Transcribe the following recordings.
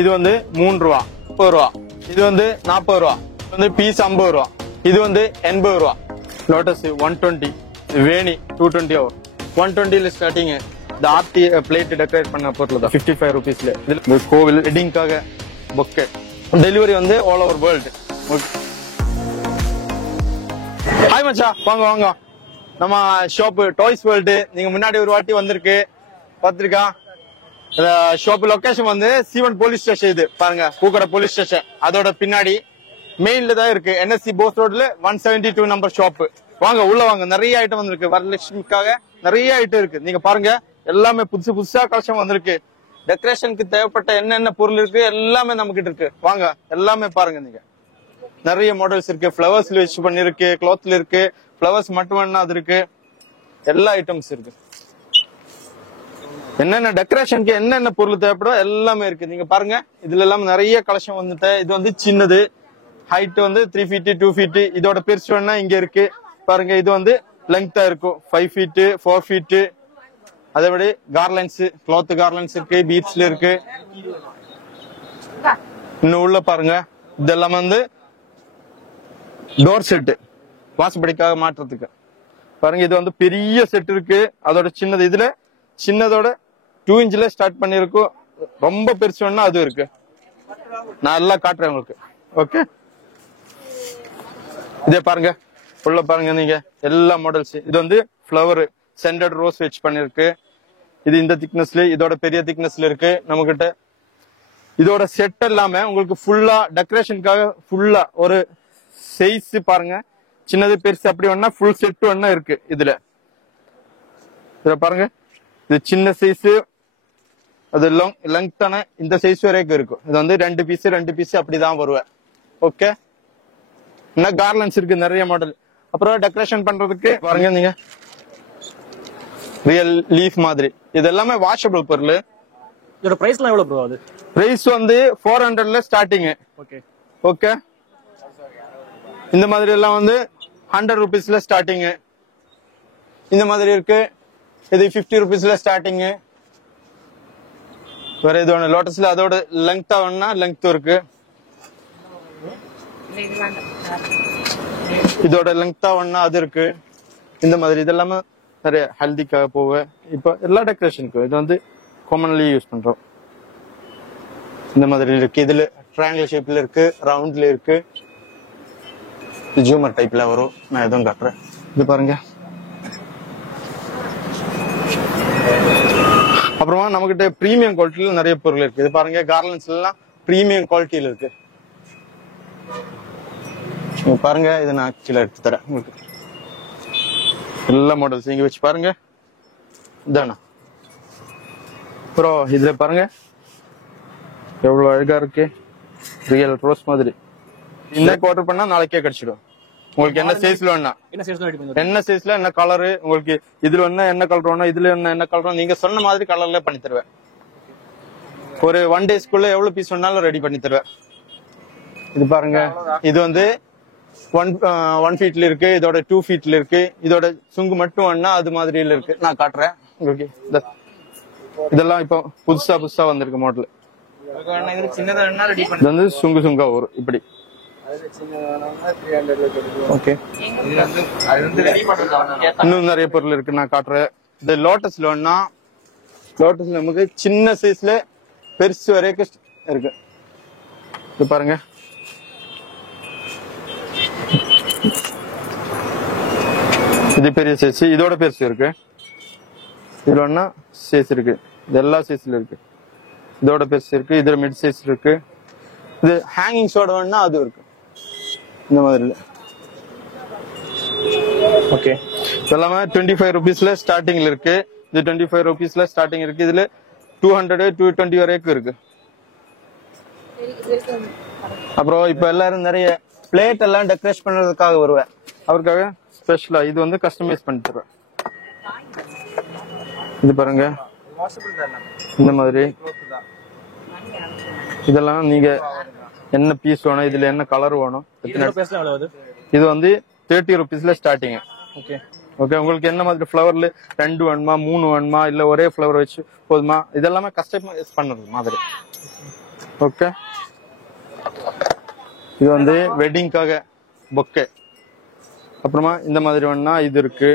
இது வந்து 3 ரூபா 30 ரூபா. இது வந்து 40 ரூபா. வந்து பீஸ் 50 ரூபா. இது வந்து 80 ரூபா. லோட்டஸ் 120, வேணி 220 ஆகும். 120ல ஸ்டார்டிங். இந்த ஆர்த்தி பிளேட் டெக்கரேட் பண்ண பொருள் தான் 55 ருபீஸ்ல. இதுல கோவில் வெட்டிங்காக பொக்கே. டெலிவரி வந்து ஆல் ஓவர் வேர்ல்டு. ஹாய் மச்சா, வாங்க வாங்க. நம்ம ஷாப் டாய்ஸ் வேர்ல்டு நீங்க முன்னாடி ஒரு வாட்டி வந்திருக்கு பாத்துருக்கா. ஷாப் லொகேஷன் வந்து C1 போலீஸ் ஸ்டேஷன். இது பாருங்க, பூக்கடை போலீஸ் ஸ்டேஷன். அதோட பின்னாடி மெயின்ல தான் இருக்கு. NSC போஸ் ரோட்ல 172 நம்பர் ஷாப். வாங்க உள்ள வாங்க. நிறைய ஐட்டம் வந்திருக்கு. வரலட்சுமிக்காக நிறைய ஐட்டம் இருக்கு. நீங்க பாருங்க, எல்லாமே புதுசு புதுசா கலெக்ஷன் வந்திருக்கு. டெக்கரேஷனுக்கு தேவைப்பட்ட என்னென்ன பொருள் இருக்கு எல்லாமே நம்ம கிட்ட இருக்கு. வாங்க எல்லாமே பாருங்க. நீங்க நிறைய மாடல்ஸ் இருக்கு. பிளவர்ஸ்ல வச்சு பண்ணிருக்கு, கிளாத்ல இருக்கு. பிளவர்ஸ் மட்டும் வேணா அது இருக்கு. எல்லா ஐட்டம்ஸ் இருக்கு. என்னென்ன டெக்கரேஷனுக்கு என்னென்ன பொருள் தேவைப்படும் எல்லாமே இருக்கு. நீங்க பாருங்க, இதுல எல்லாம் நிறைய கலெக்ஷன் வந்துட்டு. இது வந்து சின்னது, ஹைட் வந்து 3 feet 2 feet. இதோட பெருசு வேணா இங்க இருக்கு பாருங்க. இது வந்து லெங்தா இருக்கும் 5 feet 4 feet. அதேபடி கார்லைன்ஸ், கிளாத் கார்லைன்ஸ் இருக்கு, பீட்ஸ்ல இருக்கு. இன்னும் உள்ள பாருங்க, இதெல்லாம் வந்து டோர் செட், வாசப்படிக்காக மாற்றத்துக்கு பாருங்க. இது வந்து பெரிய செட் இருக்கு. அதோட சின்னது, இதுல சின்னதோட 2 inchல ஸ்டார்ட் பண்ணிருக்கும். ரொம்ப பெருசு வேணா அது இருக்கு. நான் எல்லாம் காட்டுறேன் உங்களுக்கு. ஓகே, இதே பாருங்க, உள்ள பாருங்க நீங்க எல்லா மாடல்ஸ். இது வந்து ஃபிளவர் சென்டர்ட் ரோஸ் வச்சு பண்ணிருக்கு. இது இந்த திக்னஸ்ல, இதோட பெரிய திக்னஸ்ல இருக்கு நம்ம கிட்ட. இதோட செட் எல்லாமே உங்களுக்கு ஃபுல்லா டெக்கரேஷனுக்காக ஃபுல்லா ஒரு சைஸ் பாருங்க. சின்னது பெருசு அப்படி வேணா ஃபுல் செட் வேணா இருக்கு. இதுல பாருங்க, இது சின்ன சைஸ், அது லெங்தான இந்த சைஸ் வரைக்கும் இருக்கும். இது வந்து 2 பீஸ் அப்படிதான் வருவேன். ஓகே, இன்னும் கார்லன்ஸ் இருக்கு நிறைய மாடல். அப்புறம் டெக்கரேஷன் பண்றதுக்கு பாருங்க, நீங்க ரியல் லீஃப் மாதிரி. இது எல்லாமே வாஷபிள் பொருள். இதோட பிரைஸ்லாம் எவ்வளவு ப்ரோ? அது பிரைஸ் வந்து 400ல ஸ்டார்டிங். ஓகே ஓகே, இந்த மாதிரி எல்லாம் வந்து 100 rupeesல ஸ்டார்டிங். இந்த மாதிரி இருக்கு. இது 50 rupeesல ஸ்டார்டிங். வேற இது ஒண்ணு லோட்டஸ்ல அதோட லெங்தா வேணா லெங்த் இருக்கு. இதோட லெங்தா வேணா அது இருக்கு. இந்த மாதிரி இதெல்லாமே நிறைய ஹல்திக்காக போவேன். இப்போ எல்லா டெக்கரேஷனுக்கும் இது வந்து காமன்லி யூஸ் பண்றோம். இந்த மாதிரி இருக்கு. இதுல ட்ரையாங்கிள் ஷேப்ல இருக்கு, ரவுண்ட்ல இருக்கு, ஜூமர் டைப்ல வரும். நான் எதுவும் காட்டுறேன். இது பாருங்க. அப்புறமா நம்ம கிட்ட பிரீமியம் குவாலிட்டியில நிறைய பொருள் இருக்கு. இது பாருங்க, கார்லன்ஸ்ல எல்லாம் பிரீமியம் குவாலிட்டியில இருக்கு. பாருங்க, இதை நான் கீழே எடுத்து தரேன் உங்களுக்கு. எல்லா மாடல்ஸ் இங்க வச்சு பாருங்க. இதானா ப்ரோ, இதுல பாருங்க எவ்வளவு அழகா இருக்கு. ரியல் ரோஸ் மாதிரி. இன்னைக்கு ஆர்டர் பண்ணா நாளைக்கே கிடைச்சிடும். உங்களுக்கு என்ன சைஸ்ல வேணா, என்ன சைஸ்ல என்ன கலரு, உங்களுக்கு இதுல வேணா என்ன கலர் வேணும், இதுல என்ன கலர், நீங்க சொன்ன மாதிரி கலர்ல பண்ணி தருவேன். ஒரு 1 daysக்குள்ள எவ்வளவு பீஸ் வேணாலும் ரெடி பண்ணி தருவேன். இது பாருங்க, இது வந்து 1 feetல இருக்கு, இதோட 2 feetல இருக்கு. இதோட சுங்கு மட்டும் வேணா அது மாதிரில இருக்கு. நான் காட்டுறேன் உங்களுக்கு. இதெல்லாம் இப்போ புதுசா வந்திருக்கு மாடல். இது வந்து சுங்கா வரும் இப்படி. ஓகே, இன்னும் நிறைய பொருள் இருக்கு, நான் காட்டுறேன். இந்த லோட்டஸ்ல வேணா, லோட்டஸ்ல நமக்கு சின்ன சைஸ்ல பெருசு வரைக்கும் இருக்கு. இது பாருங்க, இது பெரிய சைஸ், இதோட பெருசு இருக்கு. இதுல வேணா சைஸ் இருக்கு. இது எல்லா சைஸ்ல இருக்கு. இதோட பெருசு இருக்கு, இதுல மிட் சைஸ் இருக்கு. இது ஹேங்கிங்ஸோட வேணா அது இருக்கு. இந்த மாதிரி ஓகே, எல்லாமே 25 rupeesல ஸ்டார்டிங்ல இருக்கு. இது 25 rupeesல ஸ்டார்டிங் இருக்கு. இதுல 200 220 வரைக்கும் இருக்கு. அப்புறம் இப்ப எல்லாரும் நிறைய பிளேட் எல்லாம் டெக்கரேட் பண்றதுக்காக வருவேன். அவருக்காக ஸ்பெஷலா இது வந்து கஸ்டமைஸ் பண்ணி தருவேன். இது பாருங்க, இந்த மாதிரி இதெல்லாம் நீங்க என்ன பீஸ் வேணும், இதுல என்ன கலர் வேணும். இது வந்து 30 rupeesல ஸ்டார்டிங். ஓகே ஓகே, உங்களுக்கு என்ன மாதிரி ஃபிளவர்ல 2 வேணுமா 3 வேணுமா இல்ல ஒரே ஃபிளவர் வச்சு போதுமா, இதெல்லாமே கஸ்டமைஸ் பண்ணது மாதிரி. ஓகே, இது வந்து வெட்டிங்காக பொக்கே. அப்புறமா இந்த மாதிரி வேணா இது இருக்கு.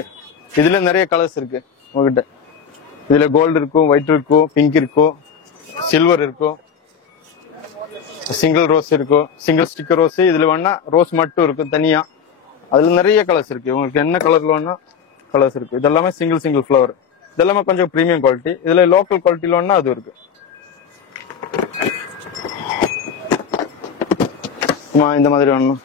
இதுல நிறைய கலர்ஸ் இருக்கு உங்ககிட்ட. இதுல கோல்டு இருக்கும், ஒயிட் இருக்கும், பிங்க் இருக்கும், சில்வர் இருக்கும், சிங்கிள் ரோஸ் இருக்கும், சிங்கிள் ஸ்டிக்கர் ரோஸ். இதுல வேணா ரோஸ் மட்டும் இருக்கும் தனியா. அதுல நிறைய கலர்ஸ் இருக்கு. உங்களுக்கு என்ன கலர்ல வேணா கலர்ஸ் இருக்கு. இதெல்லாமே சிங்கிள் ஃபிளவர். இதெல்லாமே கொஞ்சம் பிரீமியம் குவாலிட்டி. இதுல லோக்கல் குவாலிட்டில வேணா அது இருக்கு. இந்த மாதிரி வேணும்.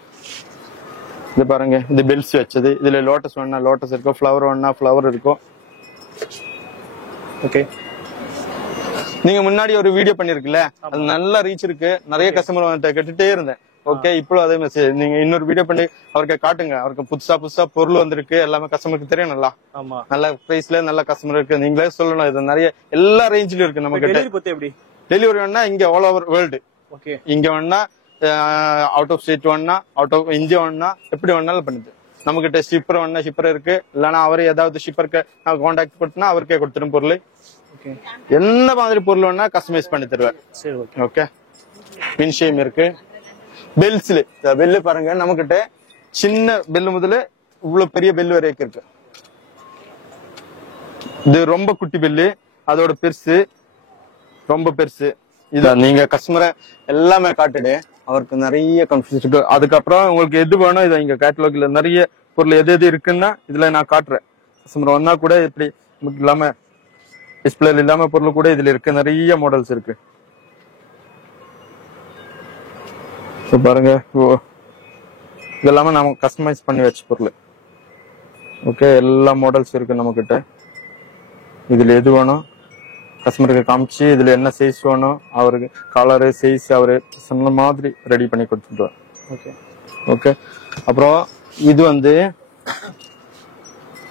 இது பாருங்க, இது பெல்ஸ் வச்சது. இதுல லோட்டஸ் வேணா லோட்டஸ் இருக்கும், ஃபிளவர் வேணா ஃபிளவர் இருக்கும். ஓகே, நீங்க முன்னாடி ஒரு வீடியோ பண்ணிருக்குல்ல, அது நல்ல ரீச் இருக்கு. நிறைய கஸ்டமர் வந்து கேட்டுட்டே இருந்தேன். ஓகே, இப்போ அதே மெசேஜ் நீங்க இன்னொரு வீடியோ பண்ணி அவருக்கு காட்டுங்க. அவருக்கு புதுசா பொருள் வந்திருக்கு. எல்லாமே கஸ்டமருக்கு தெரியும். நல்லா ஆமா, நல்ல பிரைஸ்ல நல்ல கஸ்டமர் இருக்கு. நீங்களே சொல்லணும். இது நிறைய எல்லா ரேஞ்சிலும் இருக்கு நம்ம கிட்ட. எப்படி டெலிவரி வேணா இங்க ஆல் ஓவர் வேர்ல்டு. ஓகே, இங்க வேணா அவுட் ஆஃப் ஸ்டேட் வேணா, அவுட் ஆஃப் இந்தியா வேணா, எப்படி வேணாலும் பண்ணுது. நம்ம கிட்ட ஷிப்பர் வேணா ஷிப்பர் இருக்கு. இல்லைன்னா அவரே ஏதாவது ஷிப்பருக்கு கான்டாக்ட் கொடுத்தா அவருக்கே கொடுத்துரும் பொருள். ஓகே, என்ன மாதிரி பொருள் வேணா கஸ்டமைஸ் பண்ணி தருவேன். சரி, ஓகே. ஓகே, மின்ஷேம் இருக்கு. பெல்ஸ்ல பெல்லு பாருங்க, நம்ம கிட்ட சின்ன பெல்லு முதல்ல இவ்வளவு பெரிய பெல்லு வரைக்கும் இருக்கு. இது ரொம்ப குட்டி பெல்லு, அதோட பெருசு ரொம்ப பெருசு. இதான் நீங்க கஸ்டமரை எல்லாமே காட்டுடு. அவருக்கு நிறைய கன்ஃபியூஸ் இருக்கு. அதுக்கப்புறம் உங்களுக்கு எது வேணும், இதை இங்க கேட்டலாக்ல நிறைய பொருள் எது இருக்குன்னா இதுல நான் காட்டுறேன். கஸ்டமர் வந்தா கூட இப்படி இல்லாம டிஸ்பிளேல இல்லாம பொருள் கூட இதுல இருக்கு. நிறைய மாடல்ஸ் இருக்கு. பாருங்க, இதெல்லாமே நாம கஸ்டமைஸ் பண்ணி வச்ச பொருள். ஓகே, எல்லா மாடல்ஸ் இருக்கு நம்ம கிட்ட. இதுல எது வேணும் கஸ்டமருக்கு காமிச்சு, இதுல என்ன சைஸ் வேணும் அவருக்கு கலரு சைஸ் அவரு சொன்ன மாதிரி ரெடி பண்ணி கொடுத்துருவார். Okay, okay. அப்புறம் இது வந்து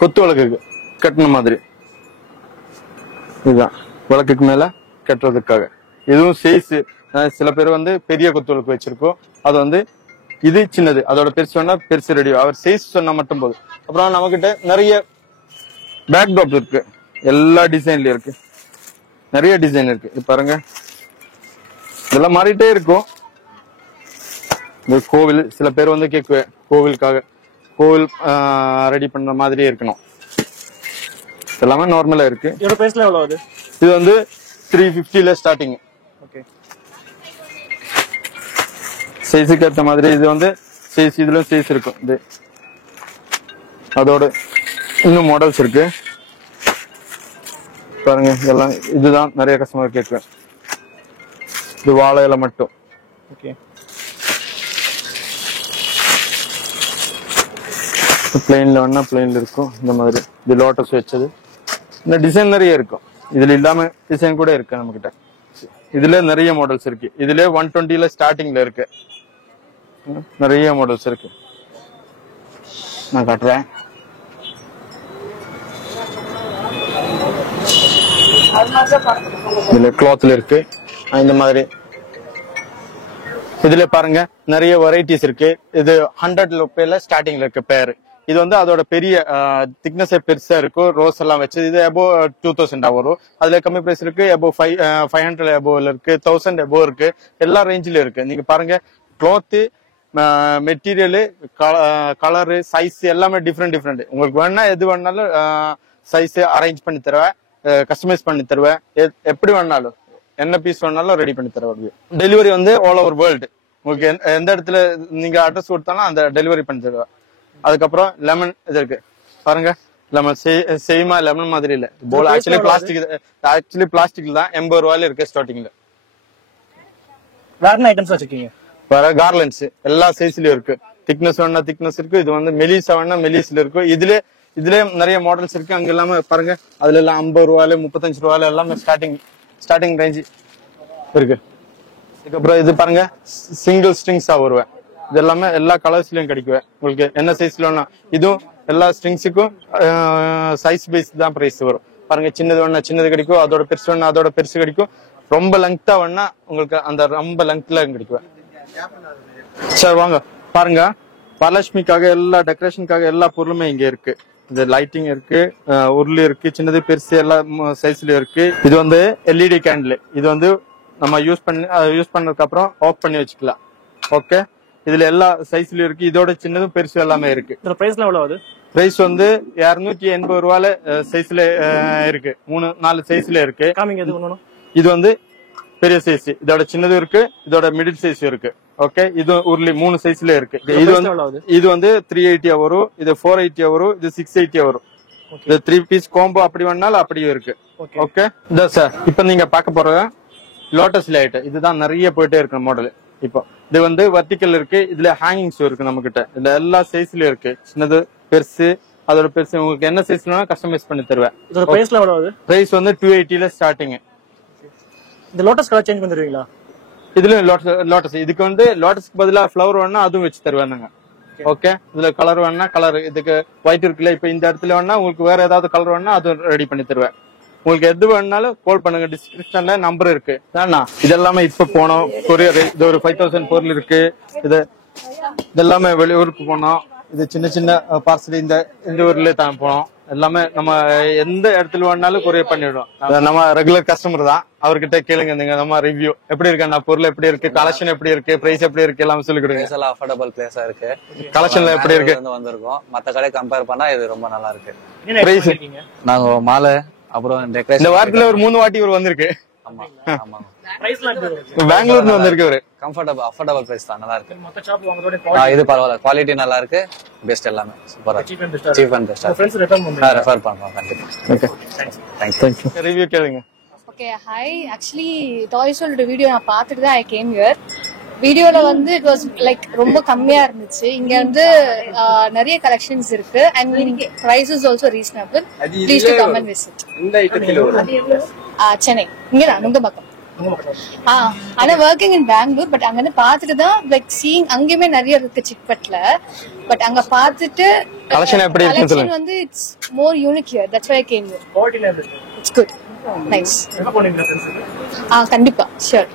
கொத்து விளக்குக்கு கட்டின மாதிரி. இதுதான் விளக்குக்கு மேல கட்டுறதுக்காக. இதுவும் சைஸ் சில பேர் வந்து பெரிய கொத்து விளக்கு வச்சிருக்கோம். அது வந்து இது சின்னது, அதோட பெருசு வேணா பெருசு ரெடி. அவர் சைஸ் சொன்னா மட்டும் போதும். அப்புறம் நம்ம கிட்ட நிறைய பேக் ட்ராப் இருக்கு. எல்லா டிசைன்லயும் இருக்கு. நிறைய டிசைன் இருக்கு. இது பாருங்க, இதெல்லாம் மாறிட்டே இருக்கும். இந்த கோவில் சில பேர் வந்து கேட்குவேன், கோவில் ரெடி பண்ற மாதிரியே இருக்கணும். எல்லாமே நார்மலா இருக்கு. இதோட பிரைஸ்ல எவ்வளவு ஆகுது? இது வந்து 350ல ஸ்டார்டிங். ஓகே, சைஸுக்கு ஏற்ற மாதிரி இது வந்து சைஸ், இதுல சைஸ் இருக்கும். இது அதோட இன்னும் மாடல்ஸ் இருக்கு பாருங்க. இதெல்லாம் இதுதான் நிறைய கஸ்டமர் கேட்குவேன். இது வாழை இலை மட்டும். ஓகே, பிளெயின்ல வேணா பிளெயின்ல இருக்கும். இந்த மாதிரி இது லோட்டஸ் வச்சது. இந்த டிசைன் நிறைய இருக்கும். இதுல இல்லாம டிசைன் கூட இருக்கு நம்ம கிட்ட. இதுல நிறைய மாடல்ஸ் இருக்கு. இதுல 120ல ஸ்டார்டிங்ல இருக்கு. நிறைய மாடல்ஸ் இருக்கு. நான் காட்டுறேன். இதுல கிளாத்ல இருக்கு. இந்த மாதிரி இதுல பாருங்க நிறைய வெரைட்டிஸ் இருக்கு. இது 100 ரூபாயில ஸ்டார்டிங்ல இருக்கு பேர். இது வந்து அதோட பெரிய திக்னஸ் பெருசா இருக்கும். ரோஸ் எல்லாம் வச்சு இது அபோ 2000 வரும். அதுல கம்மி பிரைஸ் இருக்கு. அபோ 500 அபோல இருக்கு, 1000 அபோ இருக்கு. எல்லா ரேஞ்சிலும் இருக்கு. நீங்க பாருங்க, கிளாத் மெட்டீரியல் கலரு சைஸ் எல்லாமே டிஃப்ரெண்ட். உங்களுக்கு வேணா எது வேணாலும் சைஸ் அரேஞ்ச் பண்ணி தருவேன், கஸ்டமைஸ் பண்ணி தருவேன். எப்படி வேணாலும் என்ன பீஸ் வேணாலும் ரெடி பண்ணி தருவாங்க. டெலிவரி வந்து ஆல் ஓவர் வேர்ல்டு. உங்களுக்கு எந்த இடத்துல நீங்க அட்ரஸ் கொடுத்தாலும் அந்த டெலிவரி பண்ணி தருவேன். அதுக்கப்புறம் லெமன் இது இருக்கு பாருங்க. லெமன் சேமா லெமன் மாதிரி இல்ல, போல் ஆக்சுவலி பிளாஸ்டிக் தான். 80 ரூபாயில இருக்கு ஸ்டார்டிங்ல. வேற என்ன ஐட்டம்ஸ் வச்சிருக்கீங்க? வேற கார்லண்ட்ஸ் எல்லா சைஸ்லயும் இருக்கு. திக்னஸ் வேணா திக்னஸ் இருக்கு. இது வந்து மெலிசா வேணா மெலிஸ்ல இருக்கும். இதுல நிறைய மாடல்ஸ் இருக்கு. அங்க எல்லாமே பாருங்க, அதுல எல்லாம் 50 ரூபாயில 35 ரூபாயில எல்லாமே ஸ்டார்டிங் ரேஞ்ச் இருக்கு. அதுக்கப்புறம் இது பாருங்க, சிங்கிள் ஸ்ட்ரிங்ஸா வருவேன். இது எல்லாமே எல்லா கலர்ஸ்லயும் கிடைக்குவேன். உங்களுக்கு என்ன சைஸ்ல வேணா. இதுவும் எல்லா ஸ்ட்ரிங்ஸுக்கும் சைஸ் பேஸ் தான் பிரைஸ் வரும். பாருங்க, சின்னது வேணா சின்னது கிடைக்கும், அதோட பெருசு வேணா அதோட பெருசு கிடைக்கும். ரொம்ப லெங்தா வேணா உங்களுக்கு அந்த ரொம்ப லெங்த்ல கிடைக்கும். சரி வாங்க பாருங்க, வரலட்சுமிக்காக எல்லா டெக்கரேஷனுக்காக எல்லா பொருளுமே இங்க இருக்கு. இது லைட்டிங் இருக்கு, உருளி இருக்கு, சின்னது பெருசு எல்லா சைஸ்ல இருக்கு. இது வந்து எல்இடி கேண்டில். இது வந்து நம்ம யூஸ் பண்ணதுக்கு அப்புறம் ஆஃப் பண்ணி வச்சுக்கலாம். ஓகே, இதுல எல்லா சைஸ்லயும் இருக்கு. இதோட சின்னதும் பெருசு எல்லாமே இருக்கு. இதோட பிரைஸ்லாம் எவ்வளவு ஆகுது? பிரைஸ் வந்து 280 ரூபாயில சைஸ்ல இருக்கு. 3-4 சைஸ்ல இருக்கு. காமிங்க எது ஒண்ணு. இது வந்து பெரிய சைஸ், இதோட சின்னதும் இருக்கு, இதோட மிடில் சைஸ் இருக்கு. ஓகே, இது உருளி 3 சைஸ்ல இருக்கு. இது வந்து 380 வரும், இது 480 வரும், இது 680 வரும். இது 3 பீஸ் காம்போ அப்படி வேணாலும் அப்படியும் இருக்கு. ஓகே, இந்த சார் இப்ப நீங்க பார்க்க போறது லோட்டஸ் லைட். இதுதான் நிறைய போயிட்டே இருக்கு மாடல். இப்போ இது வந்து வர்டிகல் இருக்கு, இதுல ஹேங்கிங்ஸ் இருக்கு நம்ம கிட்ட. இதுல எல்லா சைஸ்லயும் இருக்கு, சின்னது பெருசு. அதோட பெருசு உங்களுக்கு என்ன சைஸ்ல கஸ்டமைஸ் பண்ணி தருவேன். இதோட பிரைஸ்ல எவ்வளவு ஆகுது? பிரைஸ் வந்து 280ல ஸ்டார்டிங். இந்த லோட்டஸ் கலர் சேஞ்ச் பண்ணிடுவீங்களா? இதுல லோட்டஸ், இதுக்கு வந்து லோட்டஸ்க்கு பதிலா ஃபிளவர் வேணா அதுவும் வச்சு தருவேன் நாங்க. ஓகே, இதுல கலர் வேணா கலர், இதுக்கு ஒயிட் இருக்குல்ல, இப்ப இந்த இடத்துல வேணா உங்களுக்கு வேற ஏதாவது கலர் வேணா அதுவும் ரெடி பண்ணி தருவேன். உங்களுக்கு எது வேணாலும் கால் பண்ணுங்க, டிஸ்கிரிப்ஷன்ல நம்பர் இருக்கு. இதெல்லாமே இப்ப போனோம் கொரியர். இது ஒரு 5000 பொருள் இருக்கு. இதெல்லாமே வெளியூருக்கு போனோம். இது சின்ன சின்ன பார்சல் இந்த ஊர்ல தான் போனோம். எல்லாமே நம்ம எந்த இடத்துல வேணாலும் கொரியர் பண்ணிடுவோம். நம்ம ரெகுலர் கஸ்டமர் தான், அவர்கிட்ட கேளுங்க. நீங்க நம்ம ரிவ்யூ எப்படி இருக்கு, பொருள் எப்படி இருக்கு, கலெக்ஷன் எப்படி இருக்கு, பிரைஸ் எப்படி இருக்கு, எல்லாமே சொல்லி கொடுங்க. அஃபோர்டபுள் பிளேஸா இருக்கு. கலெக்ஷன்ல எப்படி இருக்கு வந்திருக்கோம். மத்த கடை கம்பேர் பண்ணா இது ரொம்ப நல்லா இருக்கு. பிரைஸ் நாங்க மாலை அப்புறம் டெக்கரேஷன் இந்த வாரத்துல ஒரு 3 வாட்டி இவர் வந்திருக்கு. ஆமா ஆமா. பெங்களூர்ல வந்திருக்கு இவரு. அஃபோர்டபுள் பிரைஸ் தான், நல்லா இருக்கு. மத்த ஷாப் வாங்குறதோட இது பரவாயில்ல, குவாலிட்டி நல்லா இருக்கு. பெஸ்ட் எல்லாமே சூப்பரா இருக்கு. Cheap and best. Friends refer பண்ணுங்க. ரெஃபர் பண்றோம் கண்டிப்பா. Okay, thank you. ரிவ்யூ கேளுங்க. Okay, hi. Actually toys world video நான் பார்த்துட்டு தான் ஐ கேம் ஹியர். வீடியோல வந்து இட் வாஸ் லைக் ரொம்ப கம்மியா இருந்துச்சு. இங்க வந்து நிறைய கலெக்ஷன்ஸ் இருக்கு and meaning price is also reasonable. Please do come and visit. Chennai இங்க தான் நுங்கம்பாக்கம். ஆனா ஒர்க்கிங் இன் பெங்களூர். பட் அங்க வந்து பாத்துட்டு தான் லைக் சீயிங். அங்கேயுமே நிறைய இருக்கு சிக்பட்ல. பட் அங்க பாத்துட்டு கலெக்ஷன் எப்படி இருக்குன்னு சொல்லுங்க. வந்து it's more unique here. That's why I came here. Quality எப்படி இருக்கு? It's good, nice. என்ன பண்ணுவீங்க ஃப்ரெண்ட்ஸ்? கண்டிப்பா, ஷூர்.